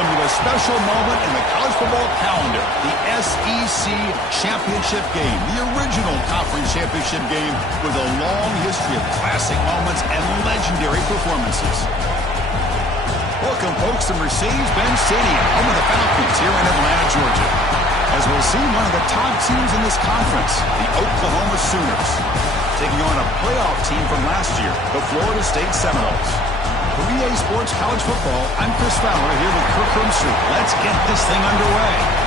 welcome to a special moment in the college football calendar, the SEC Championship game, the original conference championship game with a long history of classic moments and legendary performances. Welcome, folks, to Mercedes-Benz Stadium, home of the Falcons here in Atlanta, Georgia. As we'll see one of the top teams in this conference, the Oklahoma Sooners, taking on a playoff team from last year, the Florida State Seminoles. For EA Sports College Football, I'm Chris Fowler here with Kirk Hermstreet. Let's get this thing underway.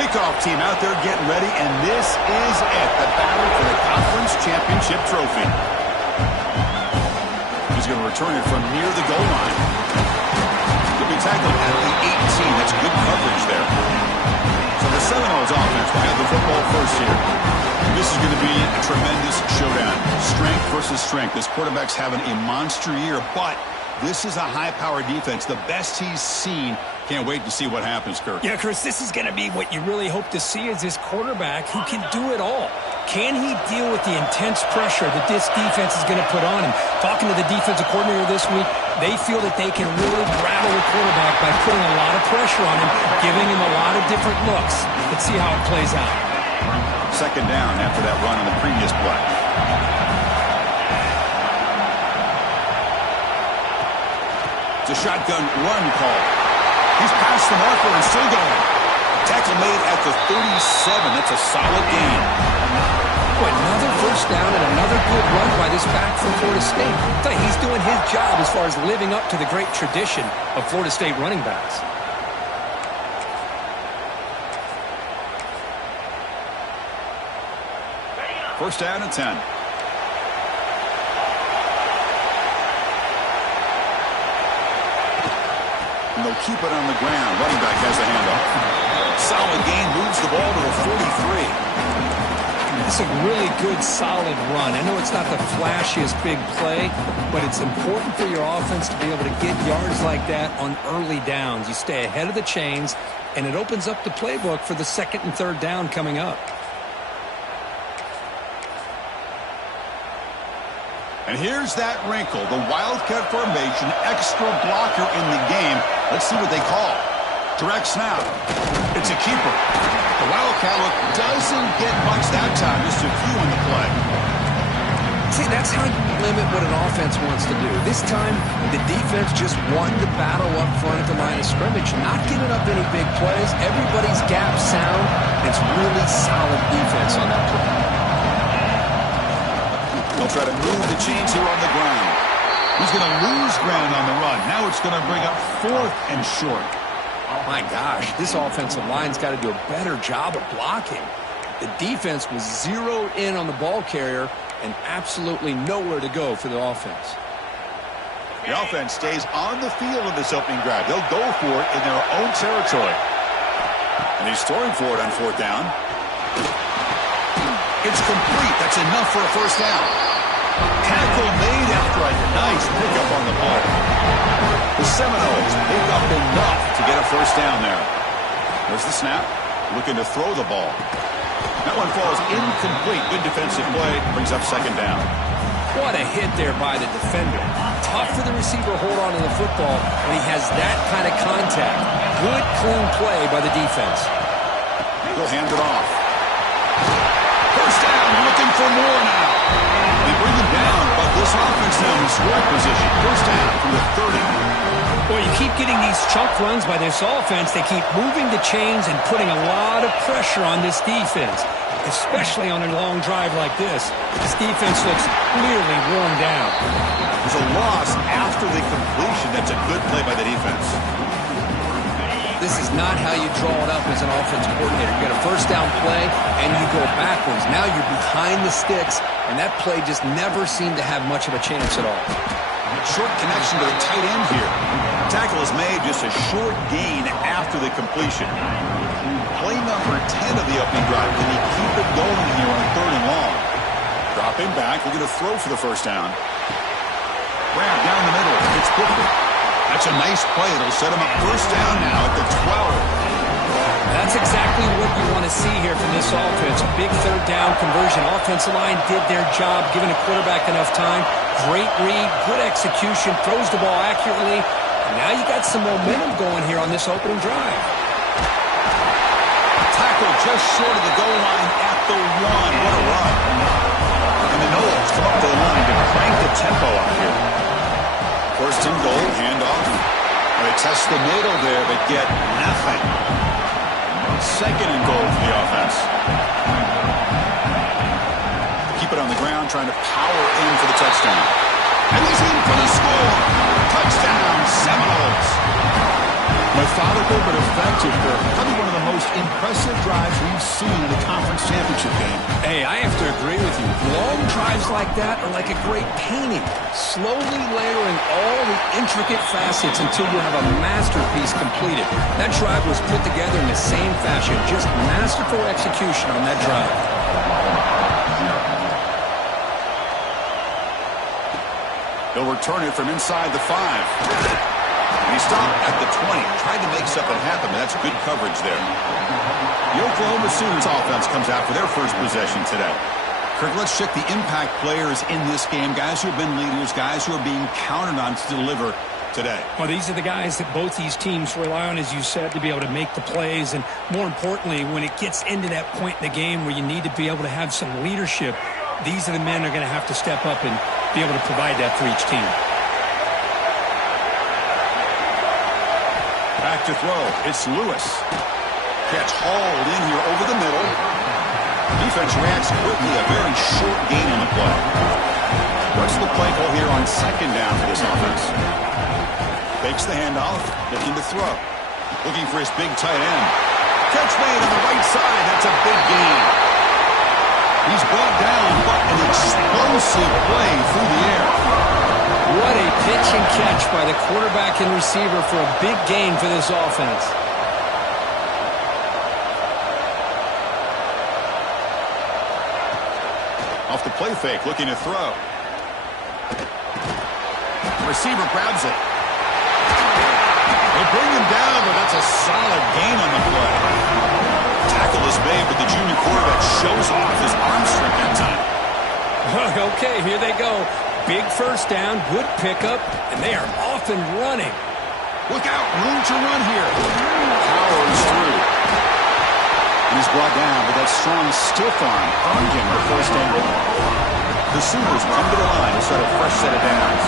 Kickoff team out there getting ready, and this is it, the battle for the conference championship trophy. He's going to return it from near the goal line. He'll be tackled at the 18. That's good coverage there. So the Seminoles offense will have the football first here. This is going to be a tremendous showdown. Strength versus strength. This quarterback's having a monster year, but this is a high-powered defense, the best he's seen. Can't wait to see what happens, Kirk. Yeah, Chris, this is going to be what you really hope to see is this quarterback who can do it all. Can he deal with the intense pressure that this defense is going to put on him? Talking to the defensive coordinator this week, they feel that they can really rattle the quarterback by putting a lot of pressure on him, giving him a lot of different looks. Let's see how it plays out. Second down after that run on the previous play. It's a shotgun run call. He's past the marker and still going. Tackle made at the 37. That's a solid gain. Another first down and another good run by this back from Florida State. I tell you, he's doing his job as far as living up to the great tradition of Florida State running backs. First down and 10. And they'll keep it on the ground. Running back has the handoff. Solid gain, moves the ball to the 43. It's a really good, solid run. I know it's not the flashiest big play, but it's important for your offense to be able to get yards like that on early downs. You stay ahead of the chains, and it opens up the playbook for the second and third down coming up. And here's that wrinkle, the Wildcat formation, extra blocker in the game. Let's see what they call. Direct snap. It's a keeper. The Wildcat look doesn't get much that time, just a few in the play. See, that's how you limit what an offense wants to do. This time, the defense just won the battle up front at the line of scrimmage, not giving up any big plays. Everybody's gap sound. It's really solid defense on that play. They'll try to move the chains here on the ground. He's going to lose ground on the run. Now it's going to bring up 4th and short. Oh, my gosh. This offensive line's got to do a better job of blocking. The defense was zeroed in on the ball carrier and absolutely nowhere to go for the offense. The offense stays on the field in this opening drive. They'll go for it in their own territory. And he's throwing for it on 4th down. It's complete. That's enough for a first down. Tackle made after a nice pickup on the ball. The Seminoles pick up enough to get a first down there. There's the snap. Looking to throw the ball. That one falls incomplete. Good defensive play. Brings up second down. What a hit there by the defender. Tough for the receiver to hold on to the football when he has that kind of contact. Good, clean play by the defense. He'll hand it off. First down, looking for more now. They bring him down, but this offense now in scoring position. First down from the 30. Well, you keep getting these chunk runs by this offense. They keep moving the chains and putting a lot of pressure on this defense, especially on a long drive like this. This defense looks clearly worn down. There's a loss after the completion. That's a good play by the defense. This is not how you draw it up as an offensive coordinator. You get a first down play, and you go backwards. Now you're behind the sticks, and that play just never seemed to have much of a chance at all. Short connection to the tight end here. Tackle is made, just a short gain after the completion. Play number 10 of the opening drive. Can he keep it going here on 3rd and long? Dropping back, looking to throw for the first down. Grab down the middle. It's Booker. That's a nice play. It'll set him up first down now at the 12. That's exactly what you want to see here from this offense. A big third down conversion. Offensive line did their job, giving the quarterback enough time. Great read, good execution, throws the ball accurately. And now you got some momentum going here on this opening drive. Tackle just short of the goal line at the 1. What a run. And the Noles come up to the line to crank the tempo up here. First and goal, handoff. They test the middle there, but get nothing. Second and goal for the offense. Keep it on the ground, trying to power in for the touchdown. And he's in for the score. Touchdown, Seminoles. Methodical but effective. Probably one of the most impressive drives we've seen in a conference championship game. Hey, I have to agree with you. Long drives like that are like a great painting. Slowly layering all the intricate facets until you have a masterpiece completed. That drive was put together in the same fashion. Just masterful execution on that drive. He'll return it from inside the 5. And he stopped at the 20. Tried to make something happen, but that's good coverage there. The Oklahoma Sooners offense comes out for their first possession today. Kirk, let's check the impact players in this game. Guys who have been leaders, guys who are being counted on to deliver today. Well, these are the guys that both these teams rely on, as you said, to be able to make the plays. And more importantly, when it gets into that point in the game where you need to be able to have some leadership, these are the men that are going to have to step up and be able to provide that for each team. Back to throw. It's Lewis. Catch hauled in here over the middle. Defense reacts quickly. A very short gain on the play. What's the play call here on second down for this offense? Fakes the handoff. Looking to throw. Looking for his big tight end. Catch made on the right side. That's a big gain. He's brought down, but an explosive play through the air. What a pitch and catch by the quarterback and receiver for a big gain for this offense. Off the play fake, looking to throw. The receiver grabs it. They bring him down, but that's a solid gain on the play. Tackle is made, but the junior quarterback shows off his arm strength that time. Okay, here they go. Big first down, good pickup, and they are off and running. Look out, room to run here. Powers through. He's brought down, but that strong stiff arm earned him the first down. The Sooners come to the line to start a fresh set of downs.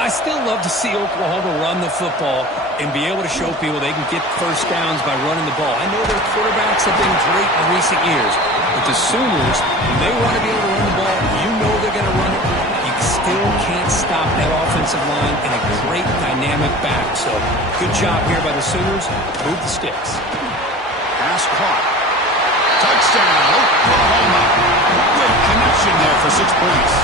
I still love to see Oklahoma run the football and be able to show people they can get first downs by running the ball. I know their quarterbacks have been great in recent years, but the Sooners, when they want to be able to run the ball, you know they're going to run it. You still can't stop that offensive line and a great dynamic back. So good job here by the Sooners. Move the sticks. Pass caught. Touchdown, Oklahoma. Good connection there for 6 points.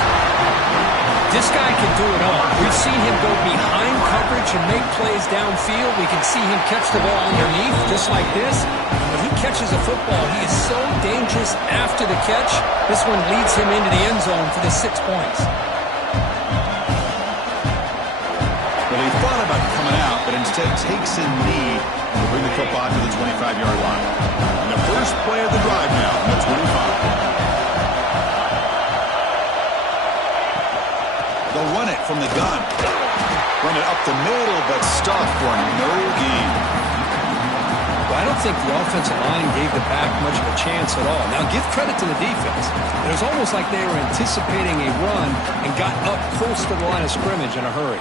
This guy can do it all. We've seen him go behind coverage and make plays downfield. We can see him catch the ball underneath, just like this. When he catches a football, he is so dangerous after the catch. This one leads him into the end zone for the 6 points. Well, he thought about coming out, but instead takes a knee to bring the football to the 25-yard line. And the first play of the drive now from the 25. They'll run it from the gun. Run it up the middle, but stop for no gain. Well, I don't think the offensive line gave the back much of a chance at all. Now, give credit to the defense. It was almost like they were anticipating a run and got up close to the line of scrimmage in a hurry.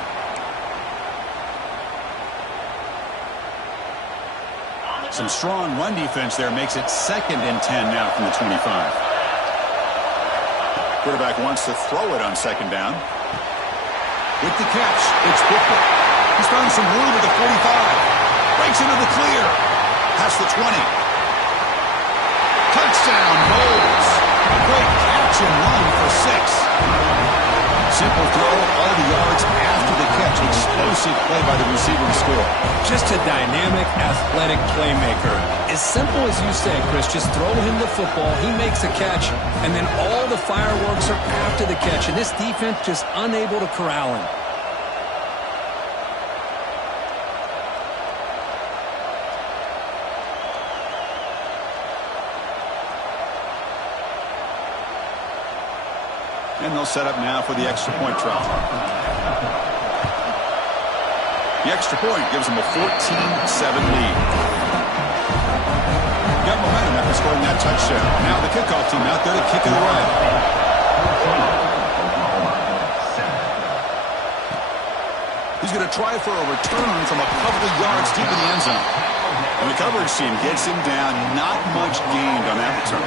Some strong run defense there makes it 2nd and 10 now from the 25. Quarterback wants to throw it on 2nd down. With the catch, it's Booker. He's found some room at the 45. Breaks into the clear. Past the 20. Touchdown, Noles. Great catch and run for 6. Simple throw, all the yards after made the catch. Explosive play by the receiving score. Just a dynamic, athletic playmaker. As simple as you say, Chris, just throw him the football, he makes a catch, and then all the fireworks are after the catch, and this defense just unable to corral him. And they'll set up now for the extra point try. The extra point gives them a 14-7 lead. Got momentum after scoring that touchdown. Now the kickoff team out there to kick it away. He's going to try for a return from a couple of yards deep in the end zone. And the coverage team gets him down. Not much gained on that return.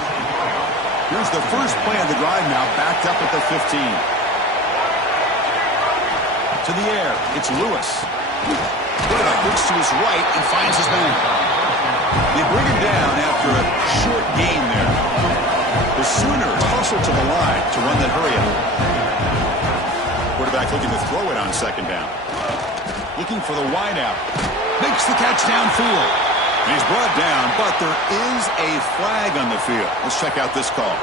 Here's the first play of the drive now, backed up at the 15. To the air, it's Lewis. Quarterback looks to his right and finds his man. They bring him down after a short gain there. The Sooners hustle to the line to run that hurry up. Quarterback looking to throw it on second down. Looking for the wideout. Makes the catch downfield. And he's brought down, but there is a flag on the field. Let's check out this call.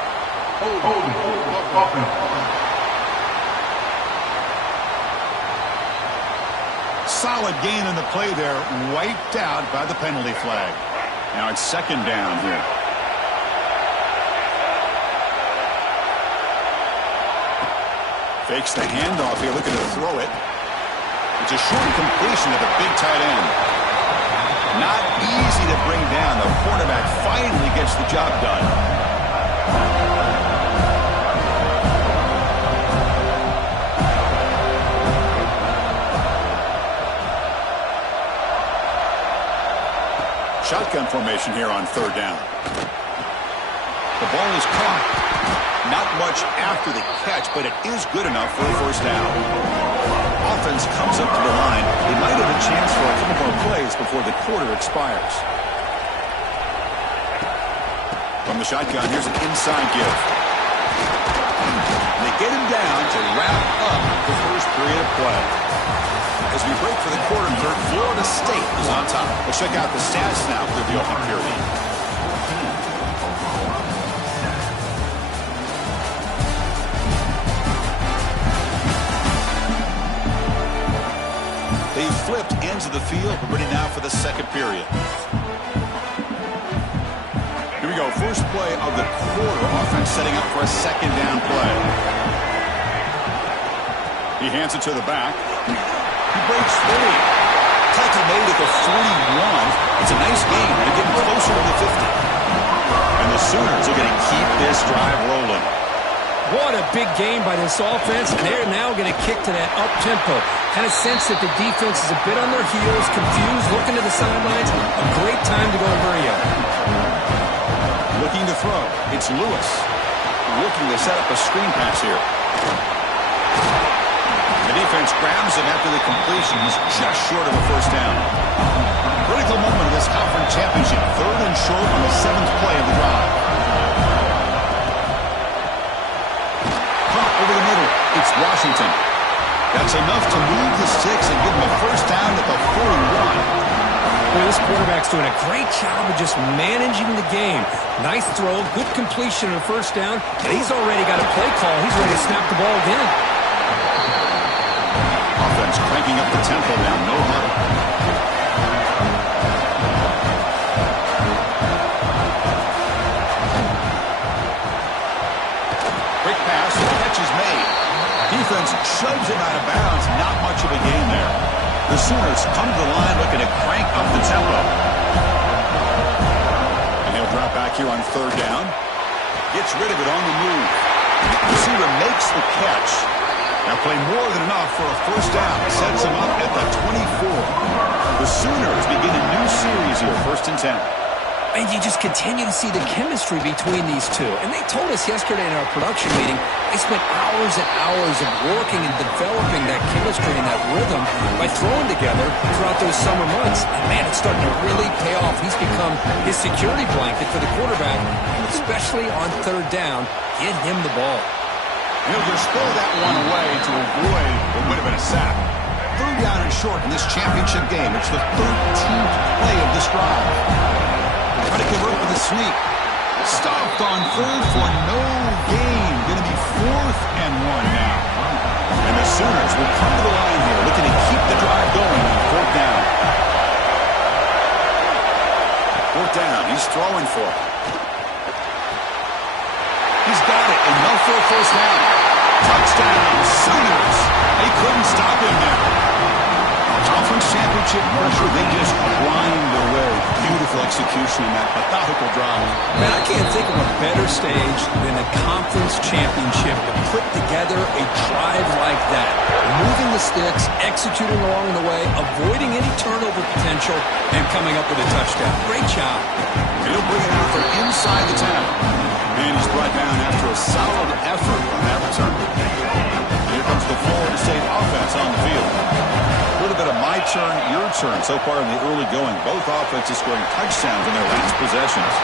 Solid gain in the play there, wiped out by the penalty flag. Now it's second down here. Fakes the handoff here, looking to throw it. It's a short completion to the big tight end. Not easy to bring down. The quarterback finally gets the job done. Shotgun formation here on third down. The ball is caught. Not much after the catch, but it is good enough for a first down. Offense comes up to the line. They might have a chance for a couple more plays before the quarter expires. From the shotgun, here's an inside give. They get him down to wrap up the first period of play. As we break for the quarter, Florida State is on top. Let's check out the stats now for the opening period. They flipped ends of the field. We're ready now for the second period. Here we go. First play of the quarter. Offense setting up for a second down play. He hands it to the back. He breaks free. Tackle made at the 41. It's a nice gain. They're getting closer to the 50. And the Sooners are going to keep this drive rolling. What a big game by this offense. They're now going to kick to that up-tempo. Kind of sense that the defense is a bit on their heels, confused, looking to the sidelines. A great time to go and hurry up. Looking to throw. It's Lewis. Looking to set up a screen pass here. The defense grabs him after the completion. He's just short of a first down. Critical moment of this conference championship. Third and short on the 7th play of the drive. Over the middle, it's Washington. That's enough to move the sticks and give him a first down at the 41. Boy, this quarterback's doing a great job of just managing the game. Nice throw, good completion on a first down, and he's already got a play call. He's ready to snap the ball again. Offense cranking up the tempo now, no huddle. Quick pass, the catch is made. Defense shoves him out of bounds. Not much of a gain there. The Sooners come to the line looking to crank up the tempo. And he'll drop back here on third down. Gets rid of it on the move. The receiver makes the catch. Now play more than enough for a first down. Sets him up at the 24. The Sooners begin a new series here, 1st and 10. And you just continue to see the chemistry between these two. And they told us yesterday in our production meeting, they spent hours and hours of working and developing that chemistry and that rhythm by throwing together throughout those summer months. And man, it's starting to really pay off. He's become his security blanket for the quarterback, especially on third down. Get him the ball. He'll just throw that one away to avoid what would have been a sack. third down and short in this championship game. It's the 13th play of this drive. Try to convert with a sneak. Stopped on third for no gain. Going to be 4th and 1 now. And the Sooners will come to the line here, looking to keep the drive going on 4th down. 4th down, he's throwing for it. He's got it, enough for a first down. Touchdown, Sooners. They couldn't stop him there. Conference championship pressure, they just grind away. Beautiful execution in that methodical drive. Man, I can't think of a better stage than a conference championship to put together a drive like that. Moving the sticks, executing along the way, avoiding any turnover potential, and coming up with a touchdown. Great job. And he'll bring it out from inside the 10. And he's brought down after a solid effort on that return. Here comes the Florida State offense on the field. A little bit of my turn, your turn so far in the early going. Both offenses scoring touchdowns in their last possessions.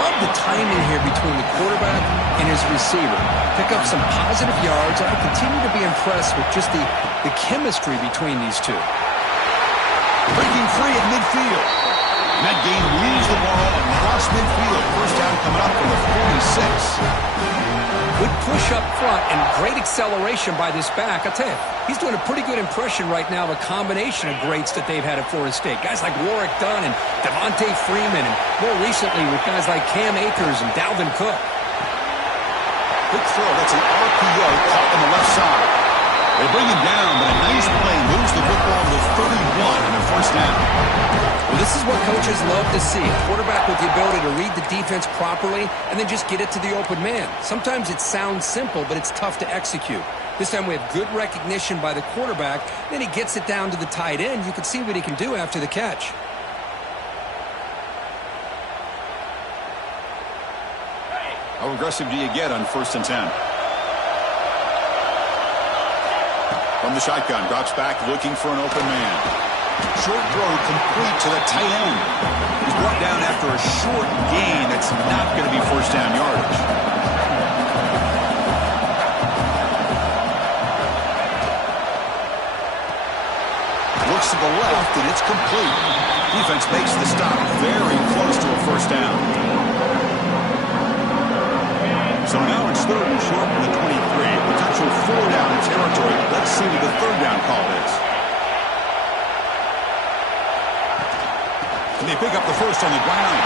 Love the timing here between the quarterback and his receiver. Pick up some positive yards. I continue to be impressed with just the chemistry between these two. Breaking free at midfield. And that game moves the ball across midfield. First down coming up from the 46. Good push up front and great acceleration by this back. I'll tell you, he's doing a pretty good impression right now of a combination of greats that they've had at Florida State. Guys like Warwick Dunn and Devontae Freeman, and more recently with guys like Cam Akers and Dalvin Cook. Quick throw. That's an RPO caught on the left side. They bring him down, but a nice play moves the football to the 31 and a first down. Well, this is what coaches love to see. A quarterback with the ability to read the defense properly and then just get it to the open man. Sometimes it sounds simple, but it's tough to execute. This time we have good recognition by the quarterback. Then he gets it down to the tight end. You can see what he can do after the catch. How aggressive do you get on 1st and 10? From the shotgun, drops back looking for an open man. Short throw complete to the tight end. He's brought down after a short gain. That's not going to be first down yardage. Looks to the left, and it's complete. Defense makes the stop very close to a first down. So now it's 3rd and short from the 23. Potential 4-down territory. Let's see what the 3rd down call is. And they pick up the first on the ground.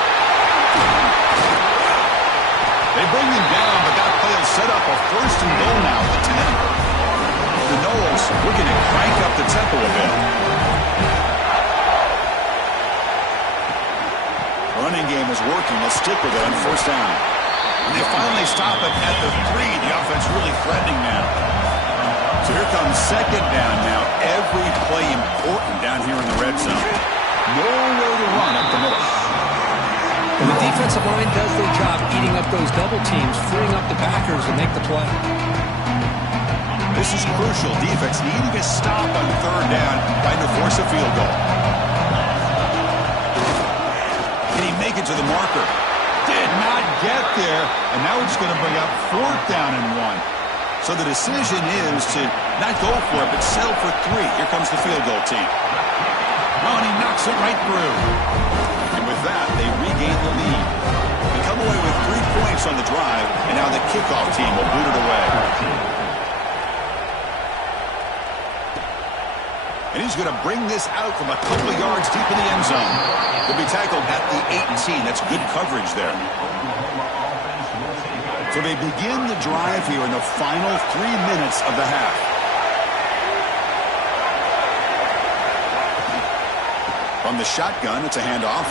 They bring him down, but that play will set up a 1st and goal now at the 10. The Noles looking to crank up the tempo a bit. Running game is working. They'll stick with it on 1st down. And they finally stop it at the 3. The offense really threatening now. So here comes 2nd down now. Every play important down here in the red zone. Nowhere to run up the middle. And the defensive line does their job eating up those double teams, freeing up the backers to make the play. This is crucial. Defense needing a stop on 3rd down, trying to force a field goal. Can he make it to the marker? Did not get there, and now it's going to bring up 4th down and 1. So the decision is to not go for it, but settle for 3. Here comes the field goal team. Oh, and he knocks it right through. And with that, they regain the lead. They come away with 3 points on the drive, and now the kickoff team will boot it away. And he's going to bring this out from a couple of yards deep in the end zone. He'll be tackled at the 18. That's good coverage there. So they begin the drive here in the final 3 minutes of the half. From the shotgun, it's a handoff.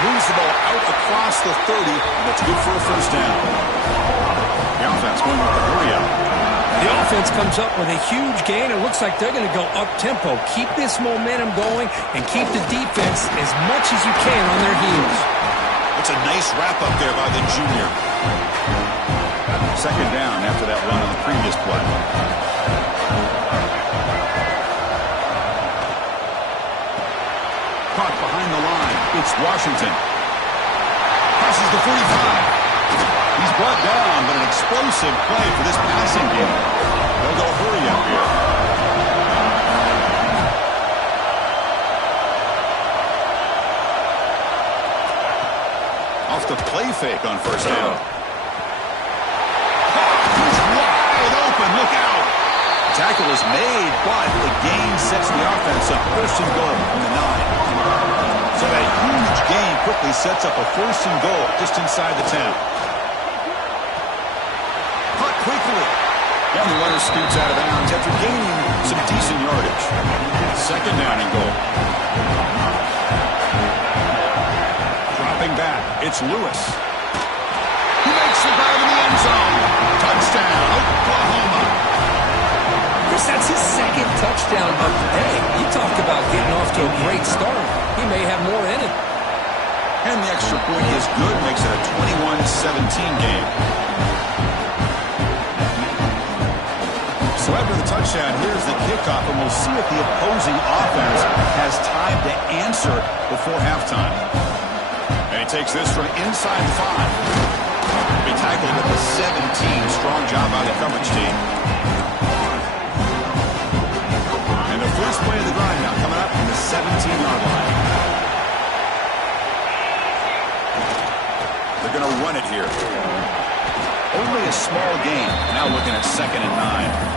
Moves the ball out across the 30, and that's good for a first down. The offense going with the hurry-up. The offense comes up with a huge gain. It looks like they're going to go up-tempo. Keep this momentum going and keep the defense as much as you can on their heels. It's a nice wrap-up there by the junior. 2nd down after that run on the previous play. Caught behind the line. It's Washington. Passes the 45. He's brought down, but an explosive play for this passing game. They'll go hurry up here. Off the play fake on first down. He's wide open. Look out. Tackle is made, but the gain sets the offense up. First and goal from the 9. So that huge gain quickly sets up a first and goal just inside the 10. Caught quickly. And the runner scoots out of bounds after gaining some decent yardage. Second down and goal. Dropping back, it's Lewis. He makes the grab in the end zone. Touchdown, Oklahoma. Chris, that's his second touchdown of the day. You talk about getting off to a great start. He may have more in it. And the extra point is good, makes it a 21-17 game. So after the touchdown, here's the kickoff, and we'll see if the opposing offense has time to answer before halftime. And he takes this from inside the 5. He tackled at the 17. Strong job by the coverage team. And the first play of the drive now coming up from the 17-yard line. They're going to run it here. Only a small gain. Now looking at 2nd and 9.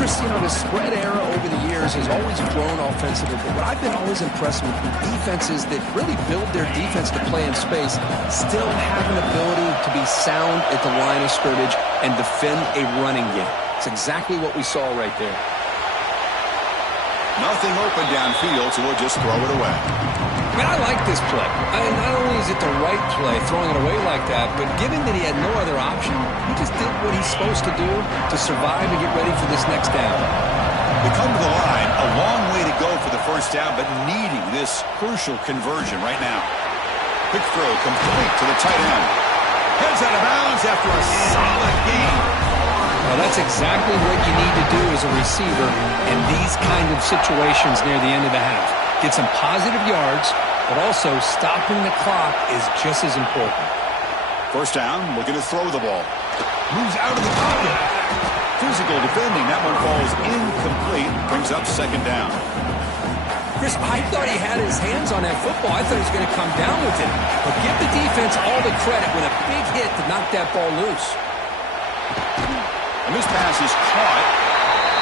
Chris, you know, the spread era over the years has always grown offensively, but what I've been always impressed with defenses that really build their defense to play in space still have an ability to be sound at the line of scrimmage and defend a running game. It's exactly what we saw right there. Nothing open downfield, so we'll just throw it away. Man, I like this play. Not only is it the right play, throwing it away like that, but given that he had no other option, he just did what he's supposed to do to survive and get ready for this next down. They come to the line, a long way to go for the first down, but needing this crucial conversion right now. Quick throw complete to the tight end. Heads out of bounds after a solid gain. Well, that's exactly what you need to do as a receiver in these kind of situations near the end of the half. Get some positive yards, but also stopping the clock is just as important. First down, looking to throw the ball. Moves out of the pocket. Physical defending. That one falls incomplete. Brings up 2nd down. Chris, I thought he had his hands on that football. I thought he was going to come down with it. But give the defense all the credit with a big hit to knock that ball loose. And this pass is caught.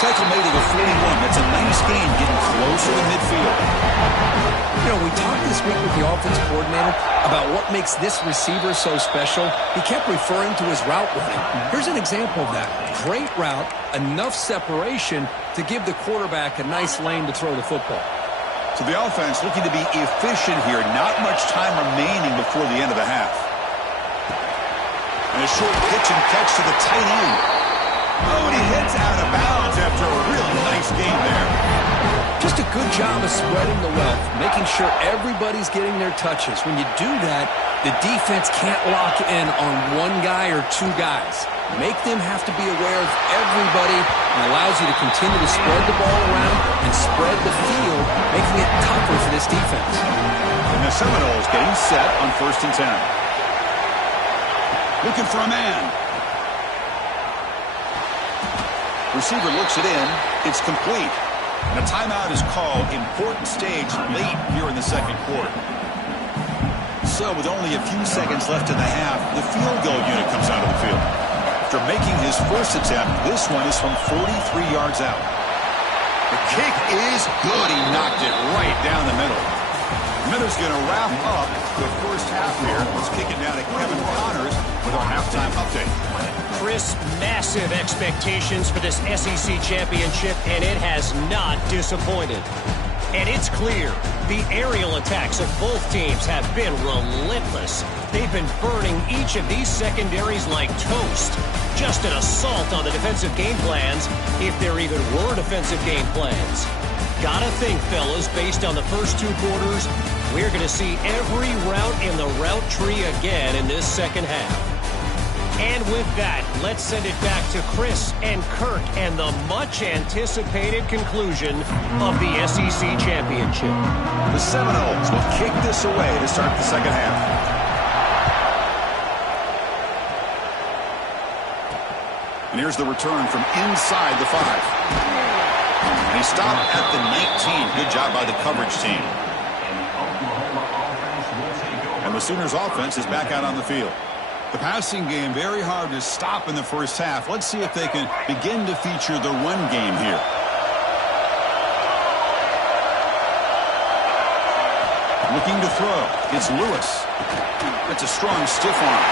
Tackle made at the 41. That's a nice gain, getting closer to midfield. You know, we talked this week with the offensive coordinator about what makes this receiver so special. He kept referring to his route running. Here's an example of that. Great route, enough separation to give the quarterback a nice lane to throw the football. So the offense looking to be efficient here. Not much time remaining before the end of the half. And a short pitch and catch to the tight end. Oh, and he hits out of bounds after a really nice game there. Just a good job of spreading the wealth, making sure everybody's getting their touches. When you do that, the defense can't lock in on one guy or two guys. Make them have to be aware of everybody and allows you to continue to spread the ball around and spread the field, making it tougher for this defense. And the Seminoles getting set on 1st and 10. Looking for a man. Receiver looks it in. It's complete. And a timeout is called. Important stage late here in the 2nd quarter. So with only a few seconds left in the half, the field goal unit comes out of the field. After making his first attempt, this one is from 43 yards out. The kick is good. He knocked it right down the middle. Miller's going to wrap up the first half here. Let's kick it down to Kevin Connors with our halftime update. Chris, massive expectations for this SEC championship, and it has not disappointed. And it's clear, the aerial attacks of both teams have been relentless. They've been burning each of these secondaries like toast. Just an assault on the defensive game plans, if there even were defensive game plans. Gotta think, fellas, based on the first 2 quarters, we're going to see every route in the route tree again in this second half. And with that, let's send it back to Chris and Kirk and the much-anticipated conclusion of the SEC Championship. The Seminoles will kick this away to start the second half. And here's the return from inside the 5. And he stopped at the 19. Good job by the coverage team. And the Sooners offense is back out on the field. The passing game very hard to stop in the first half. Let's see if they can begin to feature the run game here. Looking to throw. It's Lewis. That's a strong stiff arm.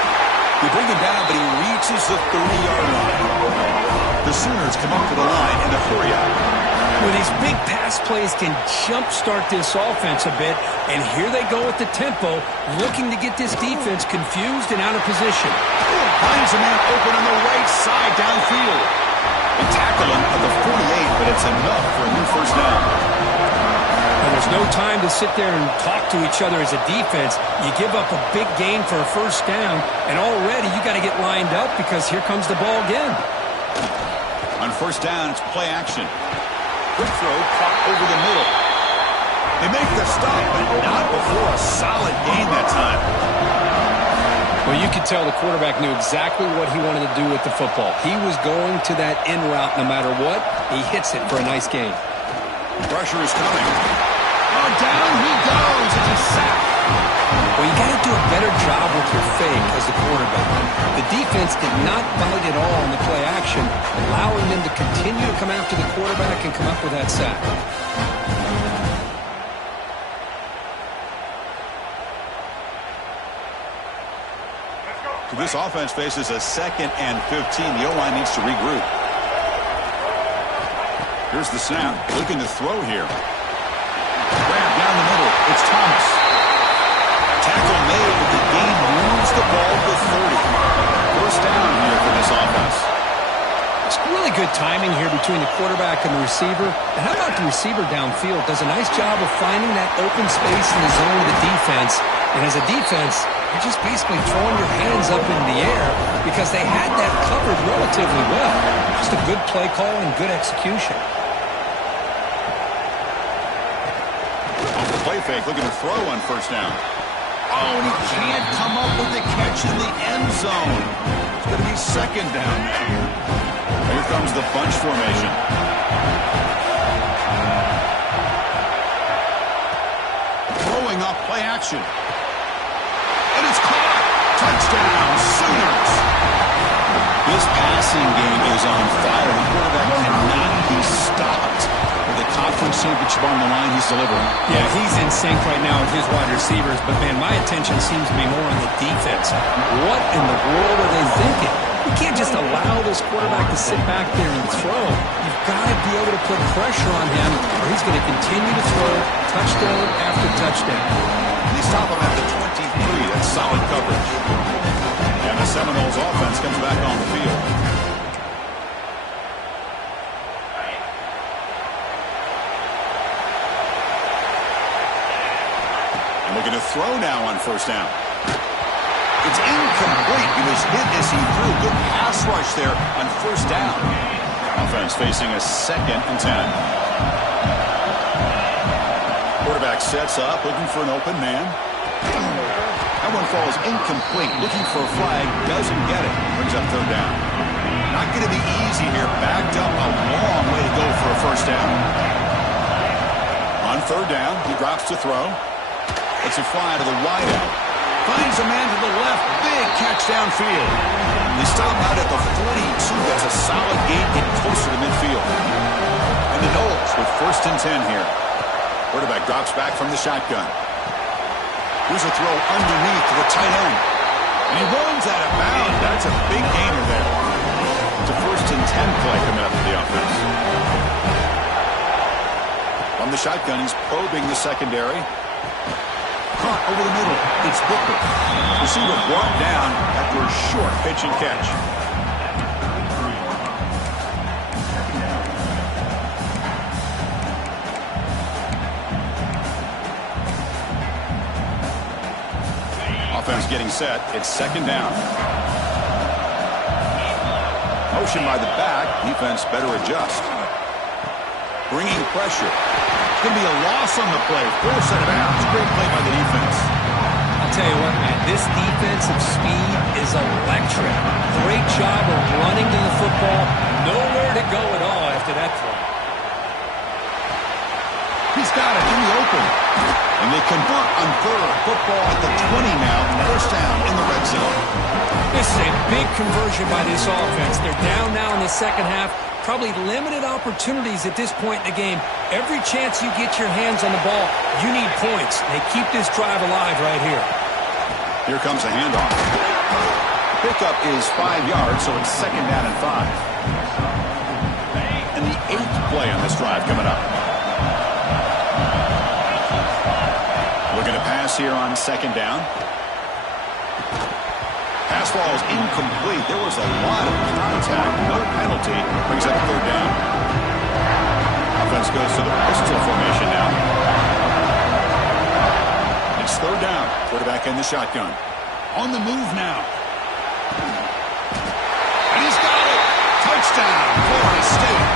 They bring him down, but he reaches the 30-yard line. The Sooners come up to the line in a hurry up. Well, these big pass plays can jumpstart this offense a bit, and here they go with the tempo, looking to get this defense confused and out of position. Finds a man open on the right side downfield. They tackle him at the 48, but it's enough for a new first down. And there's no time to sit there and talk to each other as a defense. You give up a big gain for a first down, and already you got to get lined up because here comes the ball again. On first down, it's play action. Quick throw caught over the middle. They make the stop, but not before a solid gain that time. Well, you could tell the quarterback knew exactly what he wanted to do with the football. He was going to that in route no matter what. He hits it for a nice gain. Pressure is coming. Oh, down he goes. It's a sack. Well, you got to do a better job with your fake as the quarterback. The defense did not bite at all on the play action, allowing them to continue to come after the quarterback and come up with that sack. So this offense faces a 2nd and 15. The O-line needs to regroup. Here's the snap. Looking to throw here. Grab down the middle. It's Thomas. Tackle made, but the gain moves the ball to 30. First down here for this offense. It's really good timing here between the quarterback and the receiver. And how about the receiver downfield? Does a nice job of finding that open space in the zone of the defense. And as a defense, you're just basically throwing your hands up in the air because they had that covered relatively well. Just a good play call and good execution. Off the play fake, looking to throw on first down. Oh, and he can't come up with the catch in the end zone. It's going to be second down now. Here comes the bunch formation. Throwing up play action. And it's caught. Touchdown, Sooners. This passing game is on fire. The quarterback cannot be stopped. With the conference championship on the line, he's delivering. Yeah, he's in sync right now with his wide receivers. But, man, my attention seems to be more on the defense. What in the world are they thinking? You can't just allow this quarterback to sit back there and throw. You've got to be able to put pressure on him or he's going to continue to throw touchdown after touchdown. They stop him at the 23. That's solid coverage. And the Seminoles offense comes back on the field. And looking to throw now on first down. It's incomplete. He was hit as he threw. Good pass rush there on first down. Offense facing a 2nd and 10. Quarterback sets up, looking for an open man. That one falls incomplete. Looking for a flag, doesn't get it. Brings up third down. Not going to be easy here. Backed up a long way to go for a first down. On third down, he drops to throw. It's a fly to the wideout. Finds a man to the left. Big catch downfield. They stop out at the 42. That's a solid gain, getting closer to midfield. And the Noles with 1st and 10 here. Quarterback drops back from the shotgun. Here's a throw underneath to the tight end. And he runs out of bounds. That's a big gainer there. It's a 1st and 10 play coming up for the offense. From the shotgun, he's probing the secondary. Caught over the middle. It's Booker. Receiver brought down after a short pitch and catch. Offense getting set. It's second down. Motion by the back. Defense better adjust. Bringing pressure. It's going to be a loss on the play. Full set of bounds. Great play by the defense. I'll tell you what, man, this defensive speed is electric. Great job of running to the football. Nowhere to go at all after that throw. He's got it in the open. And they convert on third. Football at the 20 now. First down in the red zone. This is a big conversion by this offense. They're down now in the second half. Probably limited opportunities at this point in the game. Every chance you get your hands on the ball, you need points. They keep this drive alive right here. Here comes a handoff. Pickup is 5 yards, so it's second down and 5. And the 8th play on this drive coming up. Looking to pass here on second down. Pass ball is incomplete. There was a lot of contact. No penalty. Brings up third down. Offense goes to the pistol formation now. It's third down. Quarterback in the shotgun. On the move now. And he's got it. Touchdown, Florida State.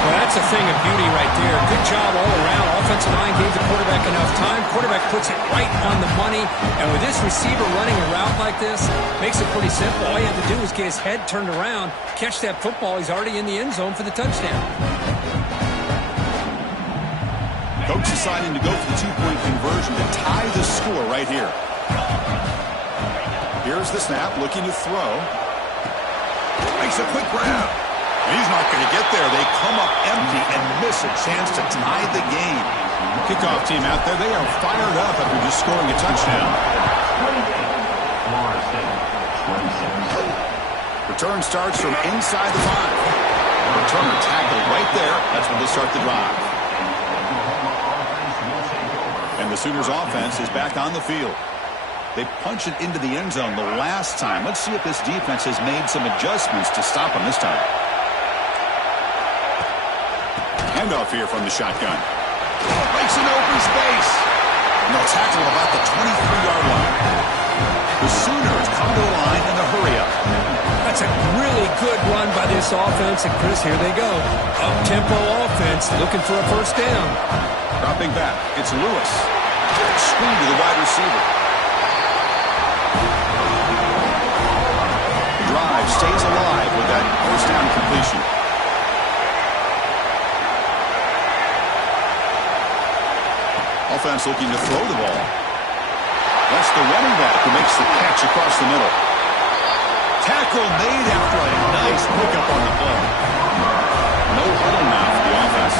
Well, that's a thing of beauty right there. Good job all around. Offensive line gave the quarterback enough time. Quarterback puts it right on the money. And with this receiver running a route like this, makes it pretty simple. All you have to do is get his head turned around, catch that football. He's already in the end zone for the touchdown. Coach deciding to go for the two-point conversion to tie the score right here. Here's the snap, looking to throw. Makes a quick grab. He's not going to get there. They come up empty and miss a chance to tie the game. Kickoff team out there, they are fired up after just scoring a touchdown. Return starts from inside the 5. Returner tackled right there. That's when they start the drive. And the Sooners offense is back on the field. They punched it into the end zone the last time. Let's see if this defense has made some adjustments to stop them this time. Handoff here from the shotgun. Breaks an open space. And they'll tackle about the 23-yard line. The Sooners come to the line in a hurry-up. That's a really good run by this offense. And, Chris, here they go. Up-tempo offense looking for a first down. Dropping back. It's Lewis. Screen to the wide receiver. The drive stays alive with that first down completion. Offense looking to throw the ball. That's the running back who makes the catch across the middle. Tackle made after a nice pickup on the play. No huddle now for the offense.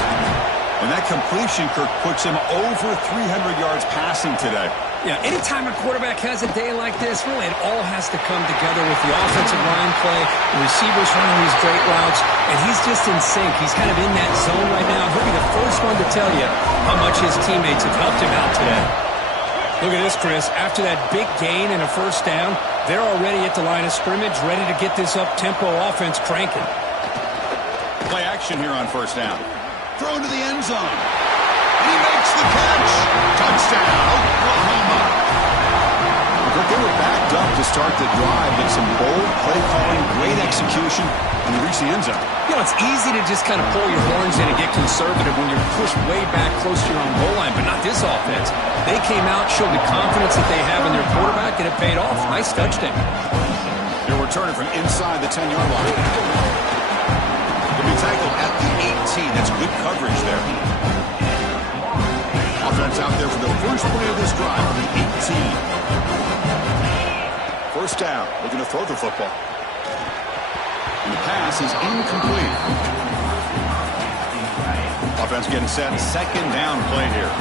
And that completion, Kirk, puts him over 300 yards passing today. Yeah, anytime a quarterback has a day like this, really it all has to come together with the offensive line play, the receivers running these great routes, and he's just in sync. He's kind of in that zone right now. He'll be the first one to tell you how much his teammates have helped him out today. Look at this, Chris. After that big gain and a first down, they're already at the line of scrimmage, ready to get this up-tempo offense cranking. Play action here on first down. Thrown to the end zone. And he makes the catch. Touchdown, Oklahoma. But they were backed up to start the drive, but some bold play calling, great execution, and they reach the end zone. You know, it's easy to just kind of pull your horns in and get conservative when you're pushed way back close to your own goal line, but not this offense. They came out, showed the confidence that they have in their quarterback, and it paid off. Nice touchdown. They're returning from inside the 10-yard line. They'll be tackled at the 18. That's good coverage there. Offense out there for the first play of this drive on the 18. First down, looking to throw the football. And the pass is incomplete. Offense getting set. Second down play here.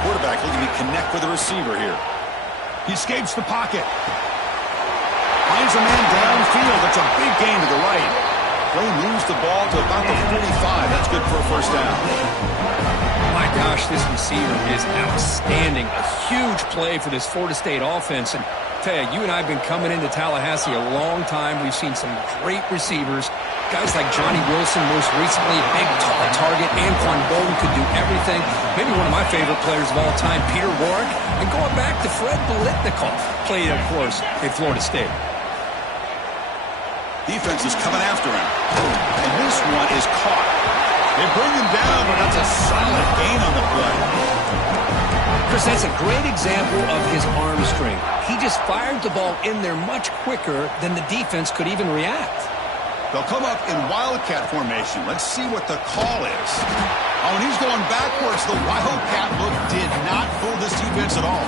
Quarterback looking to connect with the receiver here. He escapes the pocket. Finds a man downfield. That's a big gain to the right. Play moves the ball to about the 45. That's good for a first down. My gosh, this receiver is outstanding. A huge play for this Florida State offense. And I tell you, you and I have been coming into Tallahassee a long time. We've seen some great receivers. Guys like Johnny Wilson, most recently, big, tall target. Anquan Bolden could do everything. Maybe one of my favorite players of all time, Peter Warrick. And going back to Fred Biletnikoff, played, of course, at Florida State. Defense is coming after him. And this one is caught. They bring him down, but that's a solid gain on the play. presents a great example of his arm strength. He just fired the ball in there much quicker than the defense could even react. They'll come up in wildcat formation. Let's see what the call is. Oh, and he's going backwards. The wildcat look did not fool this defense at all.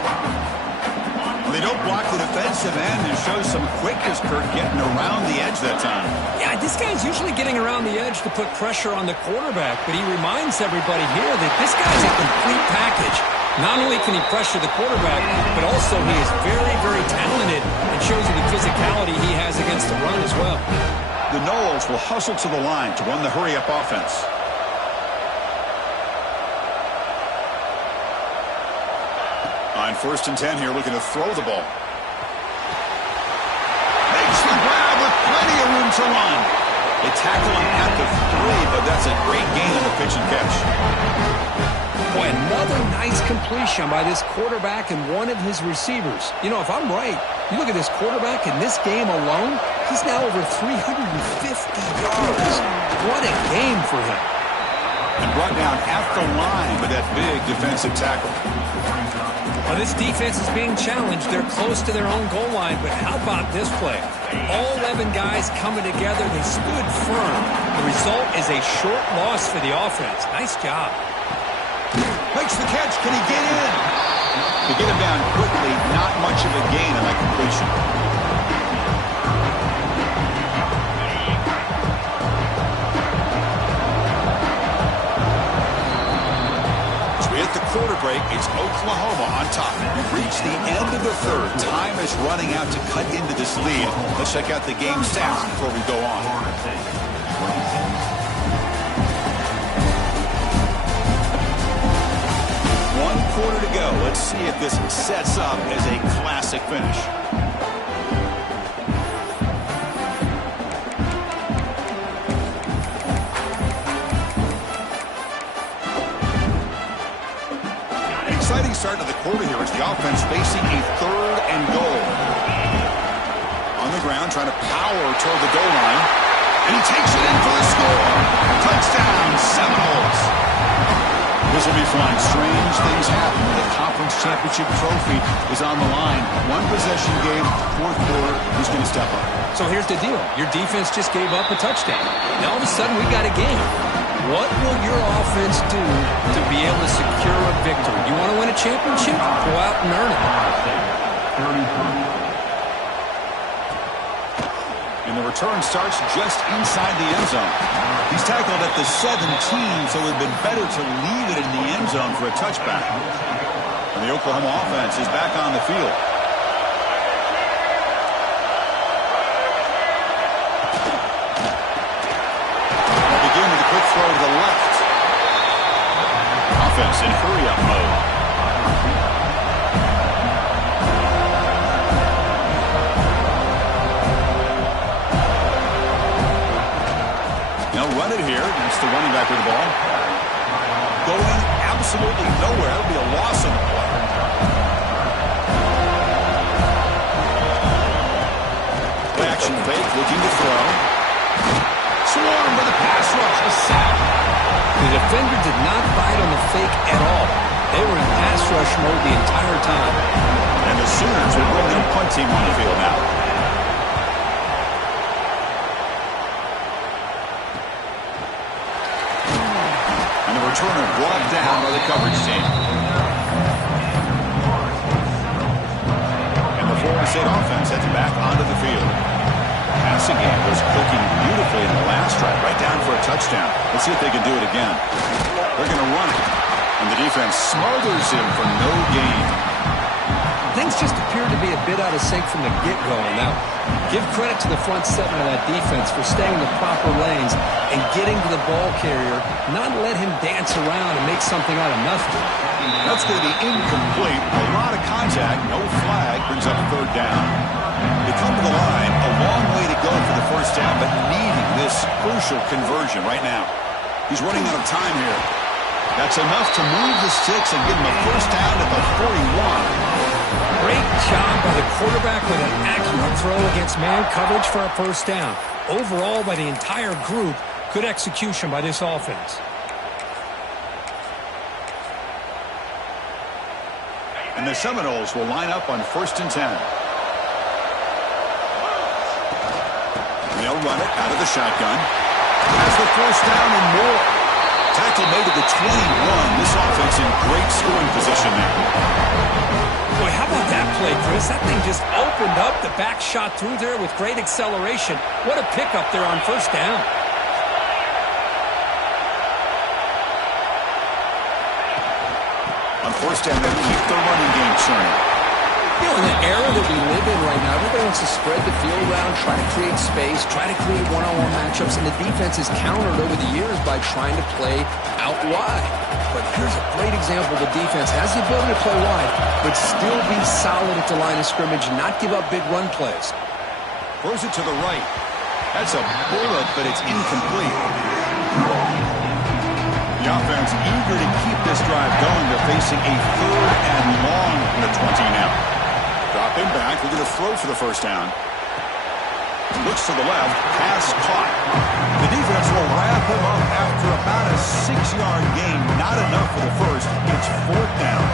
They don't block the defensive end and show some quickness, Kurt, getting around the edge that time. Yeah, this guy's usually getting around the edge to put pressure on the quarterback, but he reminds everybody here that this guy's a complete package. Not only can he pressure the quarterback, but also he is very, very talented and shows you the physicality he has against the run as well. The Noles will hustle to the line to run the hurry-up offense. On 1st and 10 here, looking to throw the ball. Makes the grab with plenty of room to run. They tackle him at the 3, but that's a great gain on the pitch and catch. Boy, another nice completion by this quarterback and one of his receivers. You know, if I'm right, you look at this quarterback in this game alone, he's now over 350 yards. What a game for him. And brought down at the line with that big defensive tackle. Well, this defense is being challenged. They're close to their own goal line, but how about this play? All 11 guys coming together. They stood firm. The result is a short loss for the offense. Nice job. Makes the catch. Can he get in? To get him down quickly, not much of a gain on that completion. As we hit the quarter break, it's Oklahoma on top. We've reached the end of the 3rd. Time is running out to cut into this lead. Let's check out the game stats before we go on. 1 quarter to go. Let's see if this sets up as a classic finish. Exciting start to the quarter here as the offense facing a 3rd and goal. On the ground, trying to power toward the goal line. And he takes it in for the score. Touchdown, Seminoles. This will be fun. Strange things happen when the conference championship trophy is on the line. 1 possession game, 4th quarter. Who's going to step up? So here's the deal. Your defense just gave up a touchdown. Now all of a sudden we got a game. What will your offense do to be able to secure a victory? You want to win a championship? Go out and earn it. And the return starts just inside the end zone. He's tackled at the 17, so it would have been better to leave it in the end zone for a touchback. And the Oklahoma offense is back on the field. They'll begin with a quick throw to the left. Offense in hurry-up mode. Run it here. That's the running back with the ball. Going absolutely nowhere. It'll be a loss on the play. Play action fake, looking to throw. Swarm with a pass rush. A sack. The defender did not bite on the fake at all. They were in pass rush mode the entire time. And the Sooners will bring their punt team on the field now. Returner brought down by the coverage team. And the Florida State offense heads back onto the field. Passing game was clicking beautifully in the last drive, right down for a touchdown. Let's see if they can do it again. They're going to run it. And the defense smothers him for no gain. Things just appear to be a bit out of sync from the get-go. Now, give credit to the front seven of that defense for staying in the proper lanes and getting to the ball carrier, not let him dance around and make something out of nothing. That's going to be incomplete. A lot of contact, no flag, brings up 3rd down. They come to the line, a long way to go for the 1st down, but needing this crucial conversion right now. He's running out of time here. That's enough to move the sticks and give him a 1st down at the 41. Great job by the quarterback with an accurate throw against man coverage for a 1st down. Overall, by the entire group, good execution by this offense. And the Seminoles will line up on 1st and 10. They'll run it out of the shotgun. Has the first down and more. Tackle made at the 21. This offense in great scoring position now. Boy, how about that play, Chris? That thing just opened up. The back shot through there with great acceleration. What a pickup there on 1st down. On 1st down, they keep their running game churning. You know, in the era that we live in right now, everybody wants to spread the field around, try to create space, try to create one-on-one matchups, and the defense is countered over the years by trying to play out wide. But here's a great example. The defense has the ability to play wide, but still be solid at the line of scrimmage, not give up big run plays. Throws it to the right. That's a bullet, but it's incomplete. The offense eager to keep this drive going. They're facing a 3rd and long from the 20 now. Drop him back. We're going to throw for the 1st down. Looks to the left. Pass caught. The defense will wrap him up after about a 6-yard gain. Not enough for the first. It's 4th down.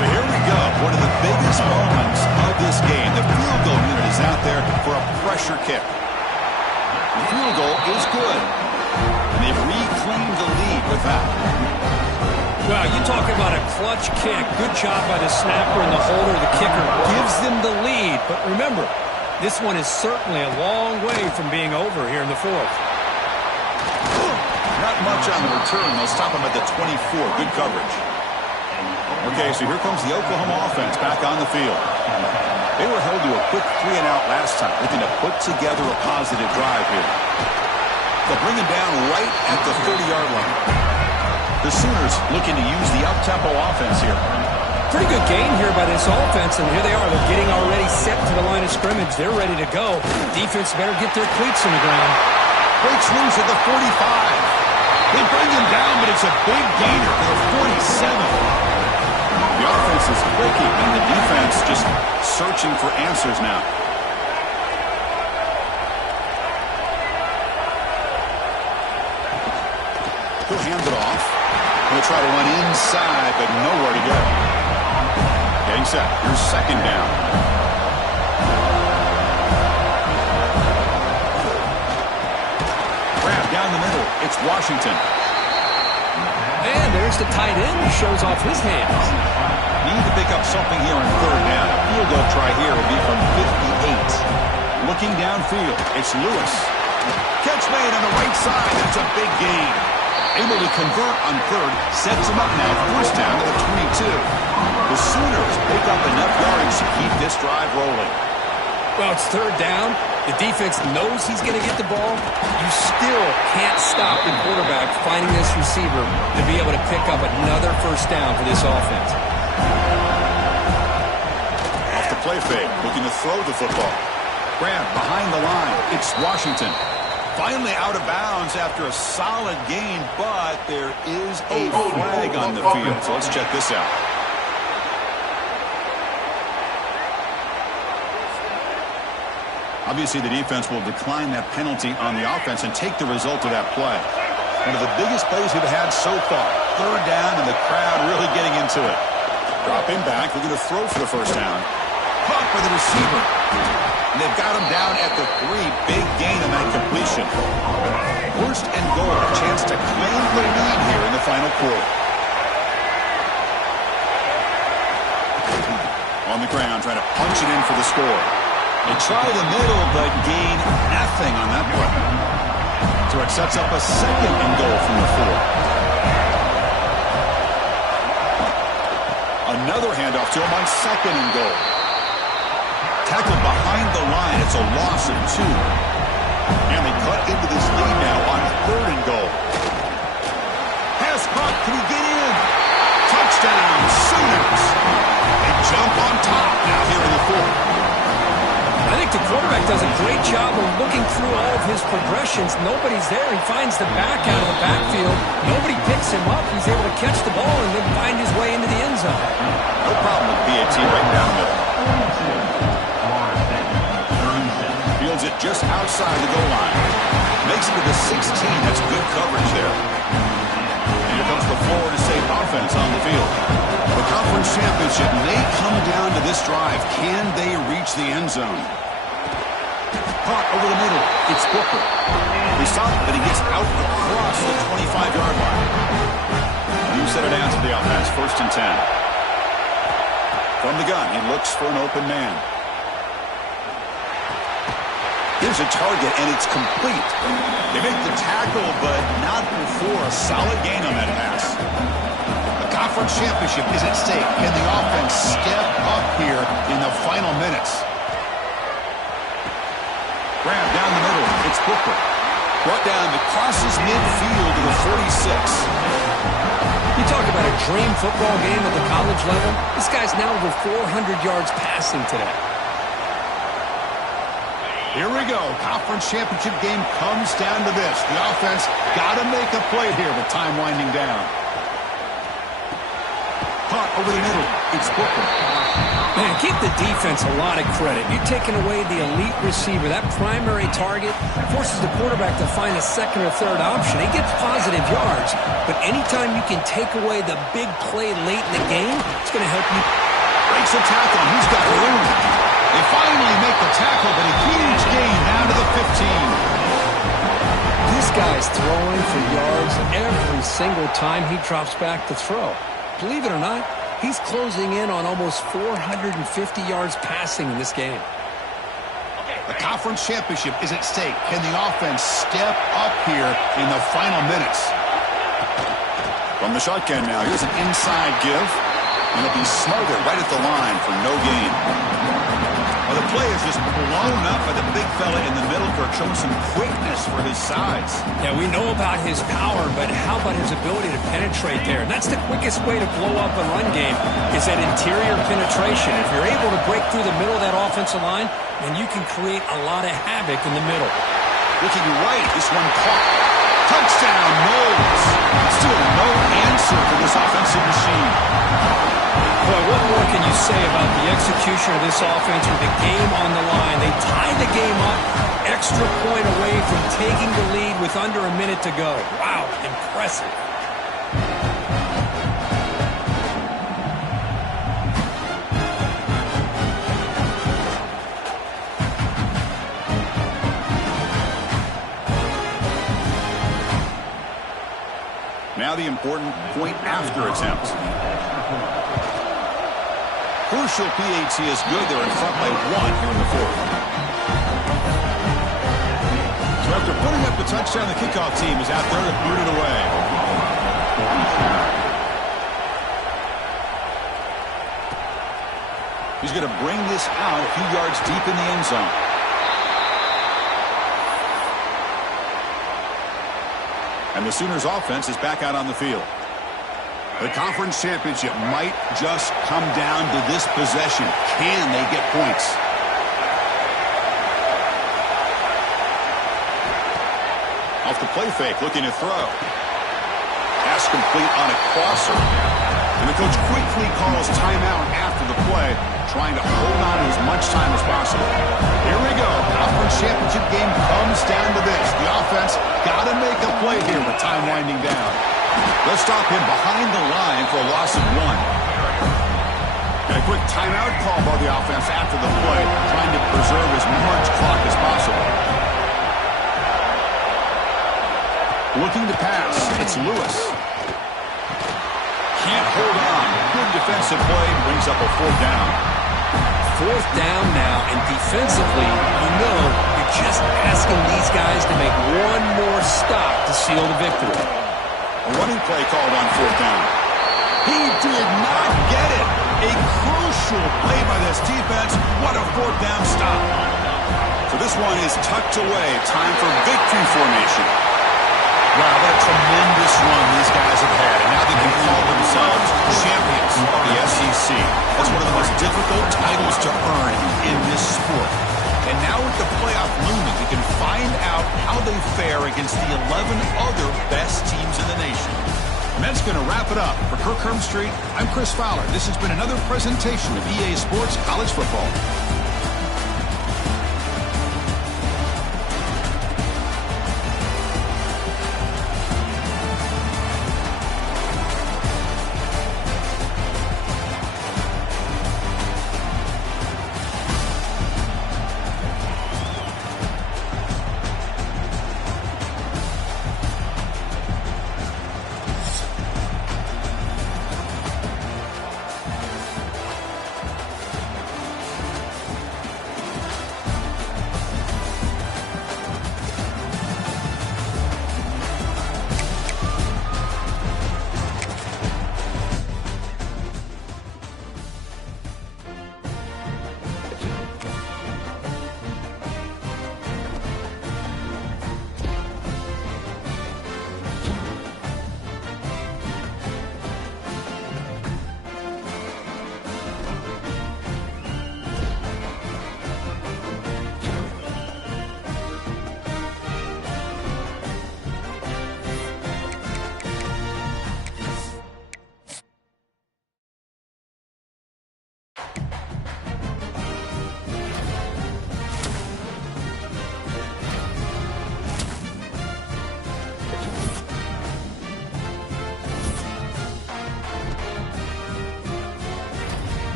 So here we go. One of the biggest moments of this game. The field goal unit is out there for a pressure kick. The field goal is good. And they've reclaimed the lead with that. Well, you talk about a clutch kick. Good job by the snapper and the holder. The kicker gives them the lead. But remember, this one is certainly a long way from being over here in the 4th. Not much on the return. They'll stop him at the 24. Good coverage. Okay, so here comes the Oklahoma offense back on the field. They were held to a quick 3-and-out last time, looking to put together a positive drive here. They'll bring him down right at the 30-yard line. The Sooners looking to use the up-tempo offense here. Pretty good game here by this offense, and here they are. They're getting already set to the line of scrimmage. They're ready to go. Defense better get their cleats on the ground. Breaks loose at the 45. They bring him down, but it's a big gainer for the 47. The offense is clicking, and the defense just searching for answers now. He'll hand it off. He'll try to run inside, but nowhere to go. Getting set. Here's 2nd down. Grab down the middle. It's Washington. And there's the tight end who shows off his hands. Need to pick up something here on 3rd down. A field goal try here will be from 58. Looking downfield. It's Lewis. Catch made on the right side. That's a big gain. Able to convert on 3rd, sets him up now, 1st down to the 22. The Sooners pick up enough yards to keep this drive rolling. Well, it's 3rd down. The defense knows he's going to get the ball. You still can't stop the quarterback finding this receiver to be able to pick up another 1st down for this offense. Off the play fake, looking to throw the football. Grab behind the line. It's Washington. Finally out of bounds after a solid gain, but there is a flag on the field. So let's check this out. Obviously, the defense will decline that penalty on the offense and take the result of that play. One of the biggest plays we've had so far. 3rd down, and the crowd really getting into it. Drop him back. We're going to throw for the 1st down. Caught by the receiver. And they've got him down at the 3. Big gain on that completion. 1st and goal. A chance to claim the lead here in the final quarter. On the ground, trying to punch it in for the score. They try the middle, but gain nothing on that play. So it sets up a 2nd and goal from the 4. Another handoff to him on 2nd and goal. Tackled behind the line. It's a loss of 2. And they cut into this lead now on 3rd and goal. Pass caught. Can he get in? Touchdown, Sooners. They jump on top now here in the 4th. I think the quarterback does a great job of looking through all of his progressions. Nobody's there. He finds the back out of the backfield. Nobody picks him up. He's able to catch the ball and then find his way into the end zone. No problem with BAT right down the middle. Fields it just outside the goal line. Makes it to the 16. That's good coverage there. And here comes the Florida State offense on the field. The conference championship Championship may come down to this drive. Can they reach the end zone? Caught over the middle. It's Booker. He stopped, but he gets out across the 25-yard line. You set it down to the offense. 1st and 10. From the gun, he looks for an open man. Here's a target, and it's complete. They make the tackle, but not before a solid gain on that pass. The conference championship is at stake. Can the offense step up here in the final minutes? Grab down the middle. It's Booker. Brought down the crosses midfield to the 46. You talk about a dream football game at the college level. This guy's now over 400 yards passing today. Here we go. Conference championship game comes down to this. The offense got to make a play here with time winding down. Caught over the middle. It's Booker. Man, give the defense a lot of credit. You're taking away the elite receiver. That primary target forces the quarterback to find a second or third option. He gets positive yards, but anytime you can take away the big play late in the game, it's going to help you. Breaks a tackle. He's got room. They finally make the tackle, but a huge gain down to the 15. This guy's throwing for yards every single time he drops back to throw. Believe it or not, he's closing in on almost 450 yards passing in this game. The conference championship is at stake. Can the offense step up here in the final minutes? From the shotgun now, here's an inside give. And it'll be smothered right at the line for no gain. Well, the play is just blown up by the big fella in the middle, Kirk, showing some quickness for his size. Yeah, we know about his power, but how about his ability to penetrate there? And that's the quickest way to blow up a run game, is that interior penetration. If you're able to break through the middle of that offensive line, then you can create a lot of havoc in the middle. Looking right, this one caught. Touchdown, Knowles. Still no answer for this offensive machine. Boy, what more can you say about the execution of this offense with the game on the line? They tied the game up, extra point away from taking the lead with under a minute to go. Wow, impressive. Now the important point after attempt. Crucial PAT is good. They're in front by 1 here in the 4th. So after putting up the touchdown, the kickoff team is out there to boot it away. He's going to bring this out a few yards deep in the end zone. And the Sooners offense is back out on the field. The conference championship might just come down to this possession. Can they get points? Off the play fake, looking to throw. Pass complete on a crosser. And the coach quickly calls timeout after the play, trying to hold on as much time as possible. Here we go. Conference championship game comes down to this. The offense got to make a play here with time winding down. They'll stop him behind the line for a loss of 1. And a quick timeout call by the offense after the play, trying to preserve as much clock as possible. Looking to pass. It's Lewis. Can't hold on. Good defensive play. Brings up a 4th down. 4th down now, and defensively, you know, you're just asking these guys to make one more stop to seal the victory. A running play called on 4th down. He did not get it. A crucial play by this defense. What a 4th down stop. So this one is tucked away. Time for victory formation. Wow, what a tremendous run these guys have had. And now they can call themselves champions of the SEC. That's one of the most difficult titles to earn in this sport. And now with the playoff looming, we can find out how they fare against the 11 other best teams in the nation. And that's going to wrap it up. For Kirk Hermstreet, I'm Chris Fowler. This has been another presentation of EA Sports College Football.